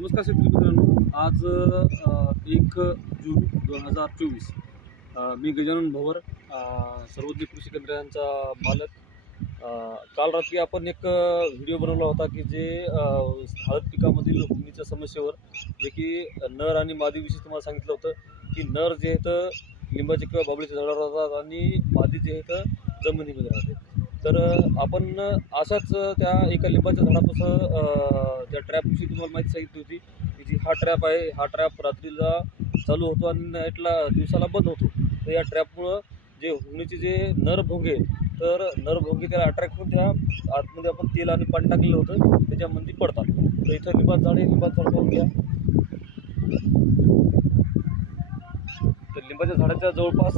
नमस्कार शेतकरी मित्रांनो, आज 1 जून 2024 मी गजानन भवर, सर्वोदय कृषी केंद्र यांचा मालक। काल रात्री आपण एक व्हिडिओ बनवला होता की जे हळद पिकामधील हुमणीच्या समस्येवर, जे की नर आणि मादीविषयी तुम्हाला सांगितलं होतं की नर जे आहेत लिंबाचे किंवा बाबळीच्या झाडावर राहतात आणि मादी जे आहेत जमिनीमध्ये राहते। तर आपण अशाच त्या एका लिंबाच्या झाडापासून त्या ट्रॅपविषयी तुम्हाला माहिती सांगितली होती की जी हा ट्रॅप आहे, हा ट्रॅप रात्रीला चालू होतो आणि नाईटला दिवसाला बंद होतो। तर या ट्रॅपमुळं जे हुमणीचे जे नर भोंगे, तर नर भोंगे त्याला अट्रॅक्ट होऊन त्या आतमध्ये आपण तेल आणि पाणी टाकलेलं होतं त्याच्यामध्ये पडतात। तर इथं लिंबाचं झाड आहे, लिंबाचं झाड पाहून घ्या। तर लिंबाच्या झाडाच्या जवळपास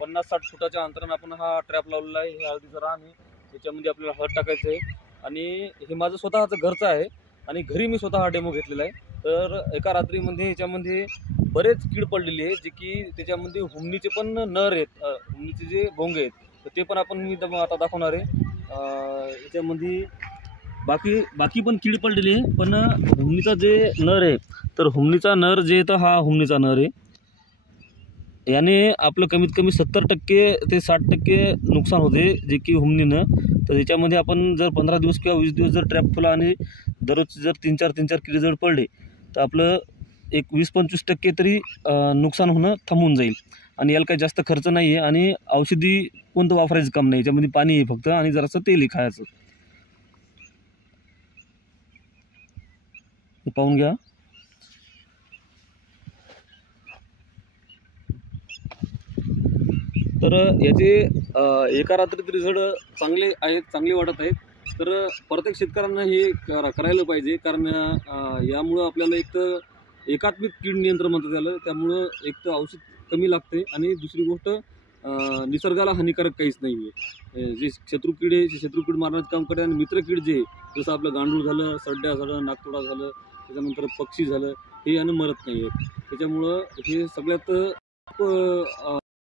50-60 फुटाच्या अंतराने आपण हा ट्रॅप लावलेला आहे। हे हळदीचं रान आहे, त्याच्यामध्ये आपल्याला हळद टाकायचं आहे आणि हे माझं स्वतःचं घरचं आहे आणि घरी मी स्वतः हा डेमो घेतलेला आहे। तर एका रात्रीमध्ये याच्यामध्ये बरेच कीड पडलेली आहे, जे की त्याच्यामध्ये हुमणीचे पण नर आहेत, हुमणीचे जे भोंगे आहेत तर ते पण आपण मी आता दाखवणार आहे। याच्यामध्ये बाकी पण कीड पडलेली आहे, पण हुमणीचा जे नर आहे तर हुमणीचा नर जे तर हा हुमणीचा नर आहे। याने आपलं कमीत कमी 70% ते 60% नुकसान होते जे की हुमणीनं। तर याच्यामध्ये आपण जर 15 दिवस किंवा 20 दिवस जर ट्रॅप ठेवला आणि दररोज जर 3-4 किडे जर पडले तर आपलं एक 20-25% तरी नुकसान होणं थांबून जाईल। आणि याला काही जास्त खर्च नाही आहे आणि औषधी कोणतं वापरायचं काम नाही, याच्यामध्ये पाणी आहे फक्त आणि जरासं तेल आहे खायचं। हे पाहून घ्या। तर याचे एका रात्रीत रिझल्ट चांगले आहेत, चांगले वाटत आहेत। तर प्रत्येक शेतकऱ्यांना हे करायला पाहिजे, कारण यामुळं आपल्याला एक तर एकात्मिक कीड नियंत्रण म्हणतात त्याला, त्यामुळं एक तर औषध कमी लागते आणि दुसरी गोष्ट निसर्गाला हानिकारक काहीच नाही आहे। जे शत्रुकीड आहे, जे शत्रुकीड मारण्याचं काम करते आणि मित्रकीड जे जसं आपलं गांडूळ झालं, सड्या झालं, नागतोडा झालं, त्याच्यानंतर पक्षी झालं, हे यानं मरत नाही आहेत। त्याच्यामुळं हे सगळ्यात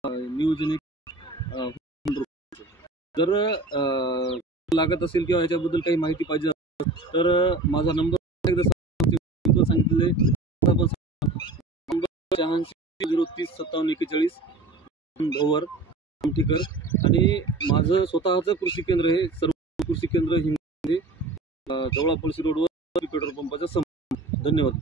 नियोजन जर लागत असेल किंवा याच्याबद्दल काही माहिती पाहिजे तर माझा नंबर सांगितले 86-030-5741 भवर आमठीकर। आणि माझं स्वतःचं कृषी केंद्र आहे, सर्व कृषी केंद्र हिंदी जवळ पळशी रोडवर पेट्रोल पंपाच्या समोर। धन्यवाद।